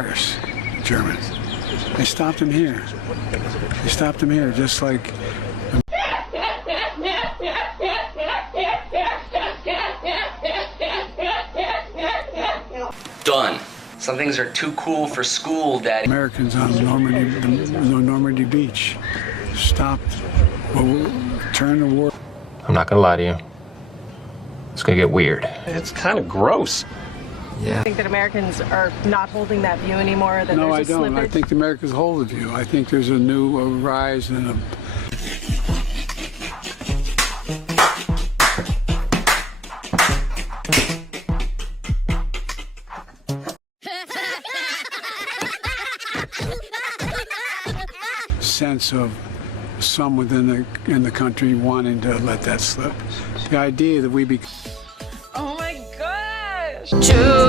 Paris, Germans. They stopped him here. They stopped him here, just like. Done. Some things are too cool for school, Daddy. Americans on Normandy Beach stopped. Well, turned the war. I'm not gonna lie to you. It's gonna get weird. It's kind of gross. Yeah. I think that Americans are not holding that view anymore. That No, I there's a don't. slippage. I think the Americans hold the view. I think there's a rise and a. Sense of some within the country wanting to let that slip. The idea that we be. Oh my gosh! True.